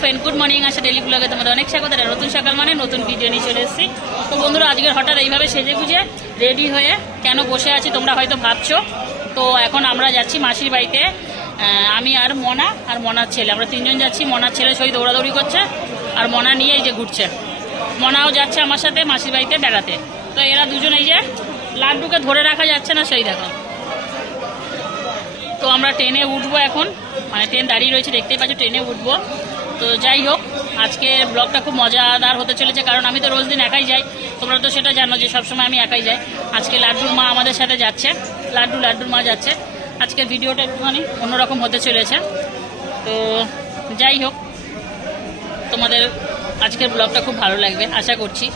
Friend, good morning. আসা daily ব্লগে তোমাদের অনেক স্বাগত। নতুন সকাল মানে নতুন ভিডিও নিয়ে চলে এসেছি। তো বন্ধুরা, আজকের হঠাৎ এইভাবে সেজে গুজে রেডি হয়ে কেন বসে আছি তোমরা হয়তো ভাবছো। তো এখন আমরা যাচ্ছি মাসির বাড়িতে। আমি আর মনা আর মনার ছেলে, আমরা তিনজন যাচ্ছি। মনার ছেলে সই দৌড়াদৌড়ি করছে আর মনা নিয়ে এই যে ঘুরছে। মনাও যাচ্ছে আমার সাথে মাসির বাড়িতে বেড়াতে। তো এরা দুজন এই যে লাড্ডুকে ধরে রাখা যাচ্ছে না, সেই দেখো। তো আমরা ট্রেনে উঠবো এখন, মানে ট্রেন দাঁড়িয়ে রয়েছে দেখতেই পাচ্ছ, ট্রেনে উঠবো। তো যাই হোক, আজকে ব্লগটা খুব মজাদার হতে চলেছে, কারণ আমি তো রোজ দিন একাই যাই। তোমরা তো সেটা জানো যে সবসময় আমি একাই যাই। আজকে লাড্ডুর মা আমাদের সাথে যাচ্ছে, লাড্ডুর মা যাচ্ছে। আজকের ভিডিওটা একটুখানি অন্যরকম হতে চলেছে। তো যাই হোক, তোমাদের আজকের ব্লগটা খুব ভালো লাগবে আশা করছি।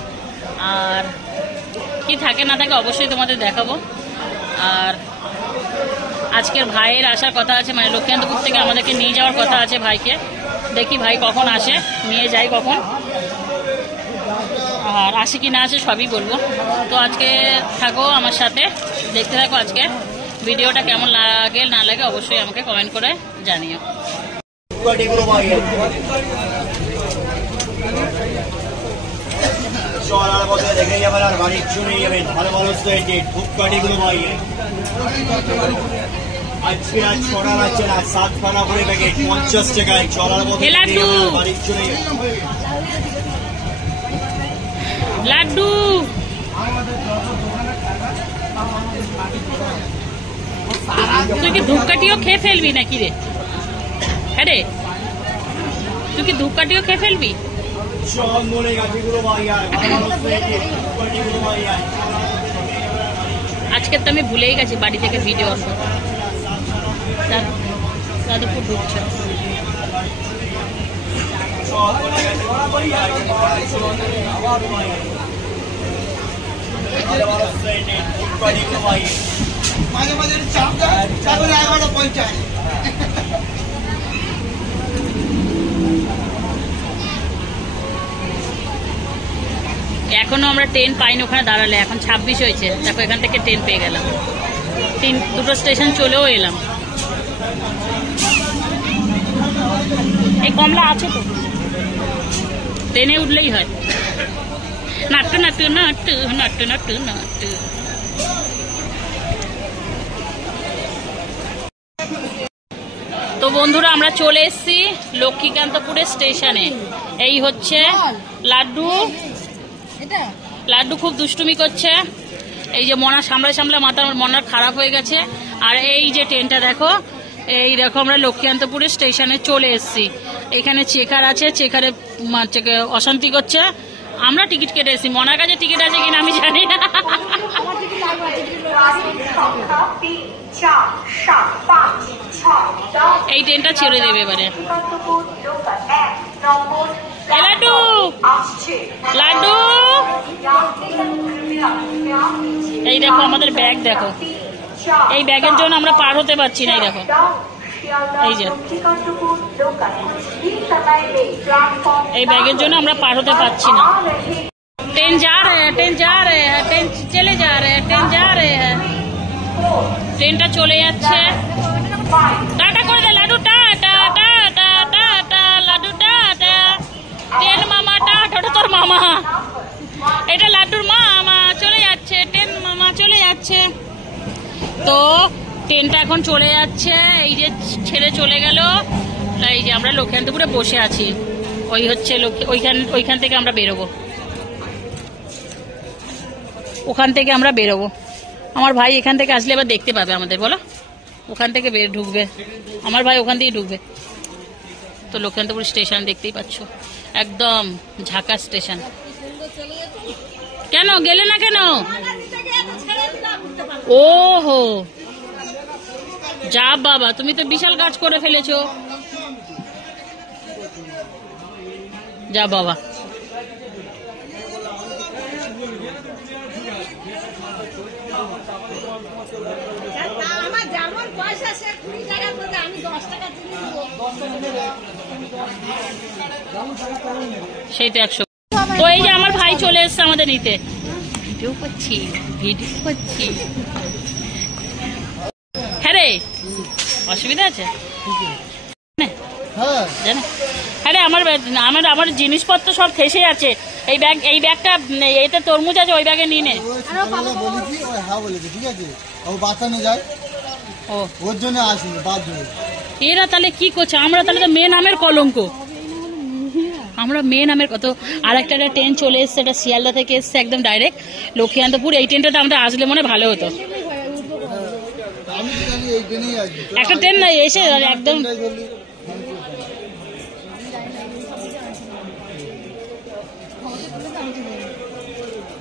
আর কি থাকে না থাকে অবশ্যই তোমাদের দেখাবো। আর আজকের ভাইয়ের আসার কথা আছে, মানে লক্ষ্মীকান্তপুর থেকে আমাদেরকে নিয়ে যাওয়ার কথা আছে ভাইকে। দেখি ভাই কখন আসে, নিয়ে যাই কখন, আর আসে কি না আসে সবই বলবো। তো আজকে থাকো আমার সাথে, দেখতে থাকো আজকে ভিডিওটা কেমন লাগে না লাগে অবশ্যই আমাকে কমেন্ট করে জানিও। চলার পথে দেখে যাবেন আর বাড়ির চলে যাবেন। ভালো ভালো ধূপকাঠিগুলো পাইয়ে আজকে আর ছড়া আছে না, 7 খানা করে প্যাকেট 50 টাকায়। চলার পথে বাড়ির চলে যাবেন। লাড্ডু তুই কি ধূপকাঠিও খেয়ে ফেলবি নাকি রে? হ্যাঁ রে, তুই কি ধূপকাঠিও খেয়ে ফেলবি? আজকে তো আমি ভুলেই গেছি বাড়ি থেকে ভিডিও অন করতে। যাদবপুর ঢুকছে। মাঝে মাঝে চাপ দেয়, চাপের 11:50। এখনো আমরা ট্রেন পাইনি ওখানে দাঁড়ালে। এখন 26 হয়েছে, দেখো এখান থেকে ট্রেন পেয়ে গেলাম। দুটো স্টেশন চলেও এলাম। এই কমলা আছে তো, ট্রেনে উঠলেই হয়। নাট্টু নাট্টু নাট্টু নাট্টু নাট্টু নাট্টু। তো বন্ধুরা, আমরা চলে এসেছি লক্ষ্মীকান্তপুরের স্টেশনে। এই হচ্ছে লাড্ডু। লাড্ডু খুব দুষ্টুমি করছে। এই যে মনা সামলায় সামলায় মাথা মনার খারাপ হয়ে গেছে। আর এই যে ট্রেনটা দেখো, এই দেখো আমরা লক্ষ্মীকান্তপুরের স্টেশনে চলে এসেছি। এখানে চেকার আছে, চেকারে অশান্তি করছে। আমরা টিকিট কেটে এসেছি, মনার কাছে টিকিট আছে কিনা আমি জানি না। এই ট্রেনটা ছেড়ে দেবে এবারে। লাড্ডু লাড্ডু, এই দেখো আমাদের ব্যাগ দেখো। এই ব্যাগের জন্য আমরা পার হতে পারছি না। এই দেখো, এই যে এই ব্যাগের জন্য আমরা পার হতে পারছি না। ट्रेन जा रहे हैं, ट्रेन जा रहे हैं, ट्रेन चले जा रहे हैं, ट्रेन जा रहे हैं। ট্রেনটা চলে যাচ্ছে। টাটা করে দে লাড্ডু, টাটা টাটা টাটা লাড্ডু টাটা। ট্রেন মামা টাটা, ওটা তোর মামা, এটা লাড্ডুর মামা চলে যাচ্ছে। ট্রেন মামা চলে যাচ্ছে। তো ট্রেনটা এখন চলে যাচ্ছে, এই যে ছেড়ে চলে গেল। এই যে আমরা লক্ষ্মীকান্তপুরে বসে আছি। ওই হচ্ছে ওইখান থেকে আমরা বেরোবো, ওখান থেকে আমরা বেরোবো। আমার ভাই এখান থেকে আসলে এবার দেখতে পাবে আমাদের, বলো ওখান থেকে ঢুকবে। আমার ভাই ওখান থেকেই ঢুকবে। তো লক্ষ্মীকান্তপুর স্টেশন দেখতেই পাচ্ছ, একদম ঝাঁকা স্টেশন। কেন গেলে না কেন? ওহো যা বাবা, তুমি তো বিশাল কাজ করে ফেলেছো। যা বাবা, সেই তো 100। তো এই যে আমার ভাই চলে এসছে আমাদের নিতে। ভিডিও করছি। হ্যাঁ রে, অসুবিধা আছে জানে। আরে আমার আমার আমার জিনিসপত্র সব ঠেসে আছে। এই ব্যাগটা এতে তরমুজ আছে, ওই ব্যাগে নিয়ে নে। ঠিক আছে, ও বাচ্চা নিয়ে যায়, ও ওর জন্য আসিনি বাদ দিয়ে। এরা তাহলে কি করছে? আমরা তাহলে তো মেয়ে নামের কলঙ্ক, আমরা মেয়ে নামের কত। আর একটা ট্রেন চলে এসছে, এটা শিয়ালদা থেকে এসছে একদম ডাইরেক্ট লক্ষ্মীকান্তপুর। এই ট্রেনটাতে আমরা আসলে মনে ভালো হতো। আমি তো জানি এই ট্রেনেই আসবি। একটা ট্রেন না এসে একদম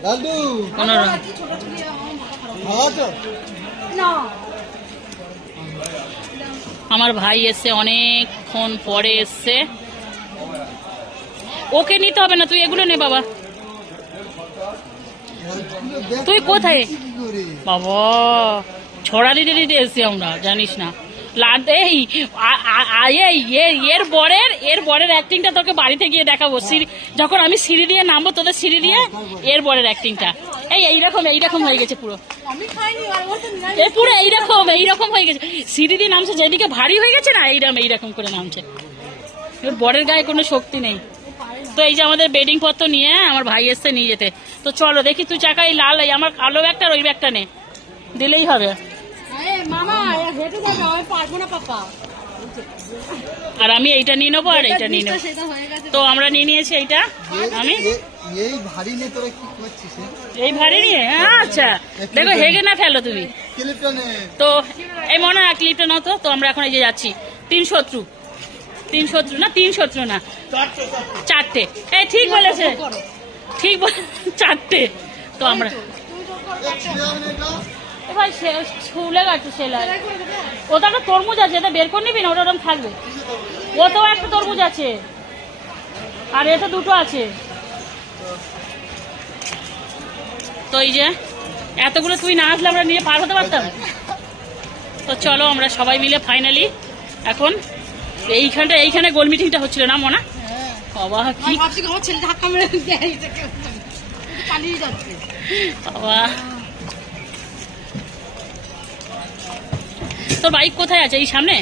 দাদু পনেরো। আমার ভাই এসছে অনেকক্ষণ পরে এসছে, ওকে নিতে হবে না, তুই এগুলো নে বাবা। তুই কোথায় বাবা? ছড়া দিতে দিতে এসছি আমরা, জানিস না। এর বরের অ্যাক্টিংটা তোকে বাড়িতে গিয়ে দেখাবো। যখন আমি সিঁড়ি দিয়ে নামবো তোদের সিঁড়ি দিয়ে, এর বরের অ্যাক্টিংটা এইরকম হয়ে গেছে পুরো, পুরো এইরকম হয়ে গেছে। সিঁড়ি দিয়ে নামছে, যেদিকে ভারী হয়ে গেছে না, এইরকম করে নামছে। এর বরের গায়ে কোনো শক্তি নেই। তো এই যে আমাদের বেডিং পত্র নিয়ে আমার ভাই এসছে নিয়ে যেতে। তো চলো দেখি, তুই চাকা এই লাল, আমার কালো ব্যাগটা ওই ব্যাগটা নে, দিলেই হবে। আর আমি এইটা নিয়ে নেবো আর এইটা নিয়ে নেবো। তো আমরা নিয়ে নিয়েছি এইটা। আমি এই ভারী নিয়ে তোরা কি করছিস? এই ভারী নিয়ে, আচ্ছা দেখো হেগে না ফেলো তুমি। তো এই মনে হয় ক্লিপটা নাও তো। তো আমরা এখন এই যে যাচ্ছি 3 শত্রু না 3 শত্রু না 4টে। এই ঠিক বলেছে, ঠিক চারটে। তো আমরা ভাই ছুলে গেছে সেলাই। ওটা একটা তরমুজ আছে, এটা বের করে নিবি না? ওটা ওরকম থাকবে। ওতেও একটা তরমুজ আছে, আর এতে দুটো আছে। তো এই যে এতগুলো তুই না আসলে আমরা নিয়ে পার হতে পারতাম। তো চলো আমরা সবাই মিলে ফাইনালি এখন এইখানে গোল মিটিংটা হচ্ছিল না মনা? বাবা কি বাবা। তোর বাইক কোথায় আছে? এই সামনে।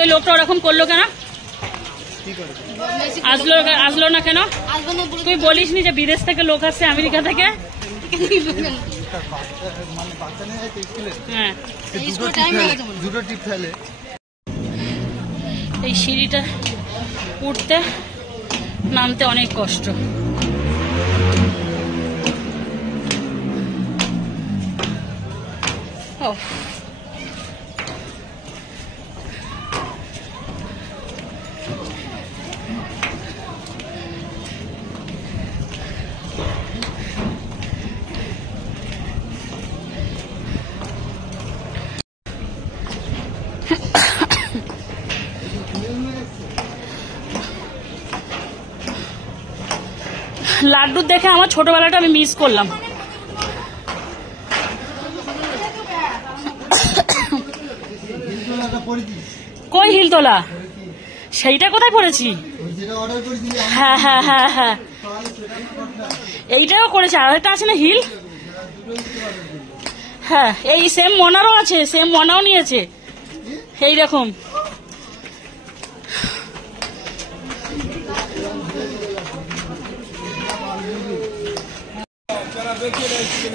ওই লোকটা ওরকম করলো কেন? আসলো না কেন? তুই বলিস নি যে বিদেশ থেকে লোক আসছে, আমেরিকা থেকে? হ্যাঁ, এই সিঁড়িটা উঠতে নামতে অনেক কষ্ট। লাড্ডু দেখে আমার ছোটবেলাটা আমি মিস করলাম। কই হিলতলা? সেইটা কোথায় পড়েছি? হ্যাঁ হ্যাঁ হ্যাঁ হ্যাঁ, এইটাও করেছে। আর একটা আছে না হিল? হ্যাঁ, এই সেম মনারও আছে, সেম মনাও নিয়েছে এইরকম।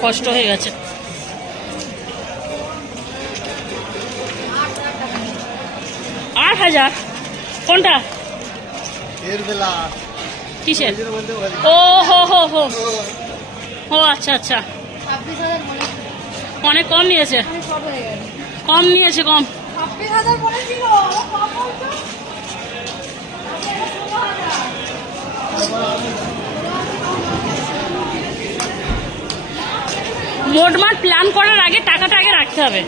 কষ্ট হয়ে গেছে। 8,000 কোনটা? কিসের? ও হো হো হো ও আচ্ছা আচ্ছা, অনেক কম নিয়েছে, কম। মোটমাট প্ল্যান করার আগে টাকাটা আগে রাখতে হবে।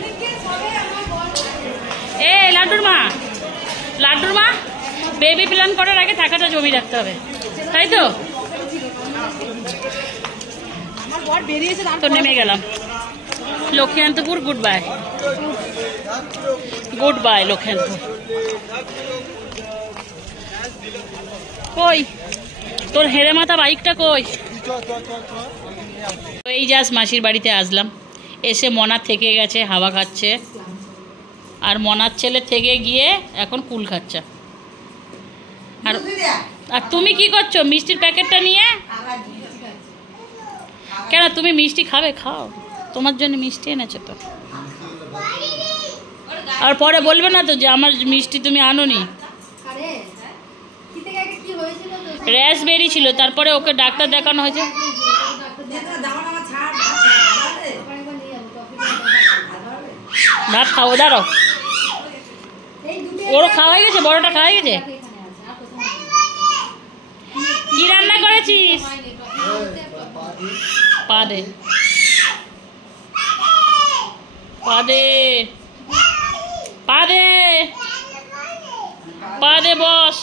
এ লাড্ডুর মা বেবি প্ল্যান করার আগে টাকাটা জমি রাখতে হবে, তাই তো? তো নেমে গেলাম লক্ষ্মীকান্তপুর। Good bye Lakshmikantapur. কই তোর হেরে মাথা বাইকটা কই? এই জাস্ট মাসির বাড়িতে আসলাম, এসে মনা থেকে গেছে, হাওয়া খাচ্ছে। আর মনার ছেলে থেকে গিয়ে এখন কুল খাচ্ছে। আর আর তুমি কি করছো মিষ্টির প্যাকেটটা নিয়ে? কেন তুমি মিষ্টি খাবে? খাও, তোমার জন্য মিষ্টি এনেছে তো। আর পরে বলবে না তো যে আমার মিষ্টি তুমি আনোনি। র্যাশ বেরিয়েছিল, তারপরে ওকে ডাক্তার দেখানো হয়েছে। ভাত খাও, দাঁড়াও। ওরও খাওয়া হয়ে গেছে, বড়টা খাওয়া হয়ে গেছে। কি রান্না করেছিস? পা দে, পা দে, পা দে, পা দে, বস।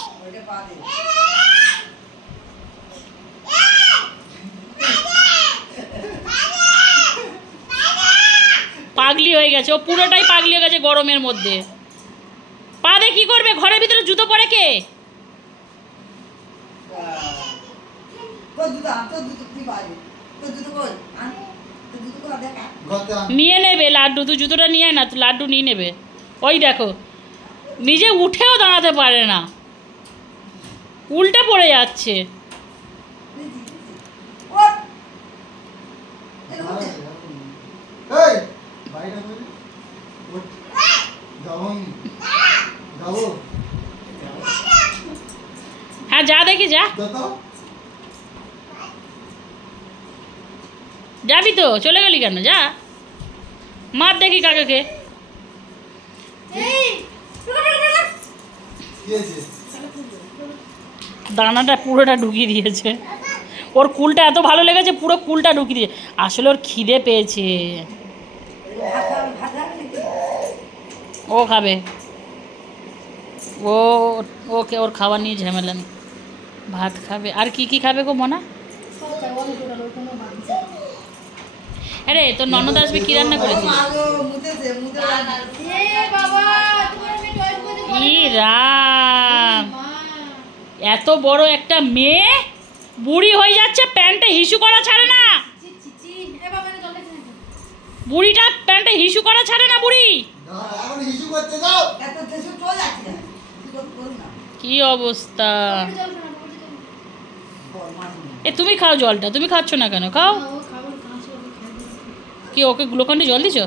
পাগলি হয়ে গেছে ও, পুরোটাই পাগলি হয়ে গেছে গরমের মধ্যে। পা দে, কি করবে? ঘরের ভিতরে জুতো পরে কে? নিয়ে নেবে লাড্ডু, তুই জুতোটা নিয়ে না, তুই লাড্ডু নিয়ে নেবে। ওই দেখো নিজে উঠেও দাঁড়াতে পারে না, উল্টে পড়ে যাচ্ছে। হ্যাঁ যা, দেখি যা, যাবি তো? চলে গেলি কেন? যা, মার দেখি কাকাকে। দানাটা পুরোটা ঢুকিয়ে দিয়েছে, ওর কুলটা এত ভালো লেগেছে পুরো কুলটা ঢুকিয়ে দিয়েছে। আসলে ওর খিদে পেয়েছে, ও খাবে, ও ওকে ওর খাবার নিয়ে ঝামেলা নেই, ভাত খাবে। আর কি কি খাবে গো মনা? আরে তোর ননদ আসবে, কি রান্না করেছিস? ই রাম, এত বড় একটা মেয়ে বুড়ি হয়ে যাচ্ছে, প্যান্টে হিসু করা ছাড়ে না। বুড়িটা প্যান্টে হিসু করা ছাড়ে না বুড়ি। কি অবস্থা! এ তুমি খাও জলটা, তুমি খাচ্ছ না কেন? খাও। কি ওকে গ্লুকন্ডি জল দিছ?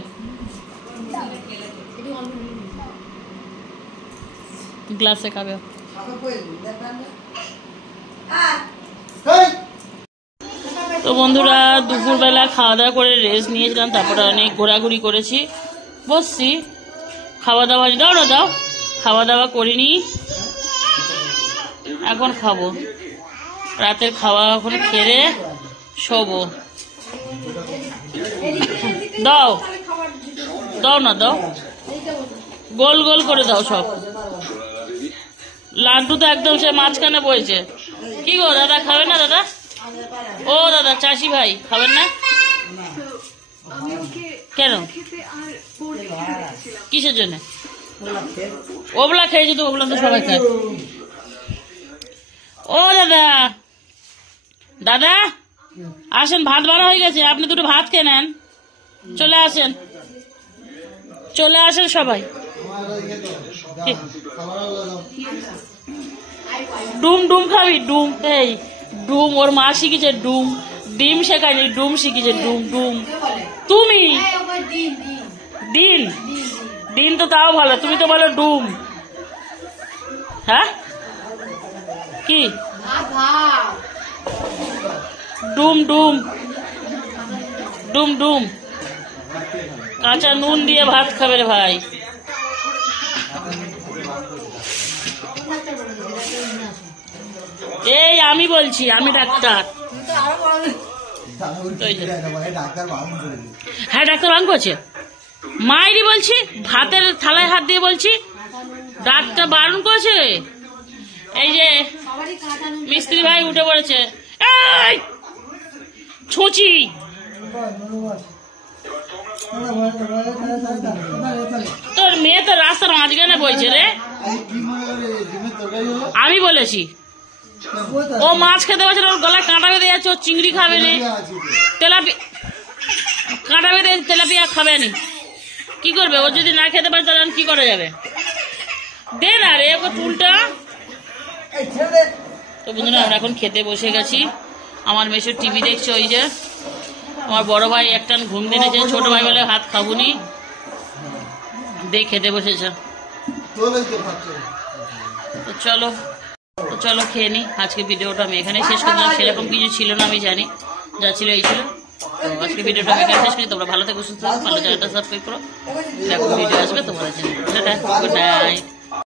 গ্লাসে খাবে। তো বন্ধুরা দুপুরবেলা খাওয়া দাওয়া করে রেস্ট নিয়েছিলাম, তারপরে অনেক ঘোরাঘুরি করেছি, বসছি। খাওয়া দাওয়া দাও না, দাও। খাওয়া দাওয়া করিনি, এখন খাবো। রাতের খাওয়া এখন খেয়ে শোবো। দাও, দাও না, দাও, গোল গোল করে দাও সব। লাড্ডু তো একদম সে মাঝখানে বইছে। কি গো দাদা, খাবে না দাদা? ও দাদা, চাষি ভাই খাবেন না কেন? কিসের জন্য? ওগুলা খেয়েছি তো, ওগুলা তো সবাই খায়। ও দাদা, দাদা আসেন, ভাত বাড়া হয়ে গেছে, আপনি দুটো ভাত খেয়ে নেন। চলে আসেন, চলে আসেন সবাই। ডুম ডুম খাবি? ডুম, এই ডুম ওর মা শিখেছে, ডুম। ডিম শেখায়নি, ডুম শিখেছে। ডুম ডুম। তুমি ডিম, ডিম তো তাও ভালো, তুমি তো বলো ডুম। হ্যাঁ কি? ডুম ডুম, ডুম ডুম। কাঁচা নুন দিয়ে ভাত খাবে রে ভাই। এই আমি বলছি, আমি ডাক্তার। হ্যাঁ ডাক্তার বারণ করছে, মায়েরই বলছি, ভাতের থালায় হাত দিয়ে বলছি, ডাক্তার বারণ করেছে। এই যে মিস্ত্রি ভাই উঠে পড়েছে, এই ছুচি। তোর মেয়ে তো রাস্তার মাঝখানে বইছে রে। আমি বলেছি ও মাছ খেতে পারছে না, ওর গলায় কাঁটা বেঁধে যাচ্ছে, ও চিংড়ি খাবে না, তেলাপিয়া কাঁটা বেঁধে তেলাপিয়া খাবে না। কি করবে? ও যদি না খেতে পারে তাহলে কি করা যাবে? দে না রে ওকে টুলটা। তো বন্ধুরা আমরা এখন খেতে বসে গেছি। আমার মেশো টিভি দেখছে, ওই যে আমার বড় ভাই একটান ঘুম দিনেছে, ছোট ভাই বলে হাত খাবুনি, দিয়ে খেতে বসেছে। তো চলো খেয়ে নি। আজকে ভিডিওটা আমি এখানে শেষ করে দিলাম। সেরকম কিছু ছিল না, আমি জানি, যা ছিল এই ছিল। তো আজকে ভিডিওটা আমি এখানে শেষ করি। তোমরা ভালো থেকো, সুস্থ থাকো, ভালো চ্যানেলটা সাবস্ক্রাইব করো। দেখো ভিডিও আসবে তোমাদের জন্য। Good night.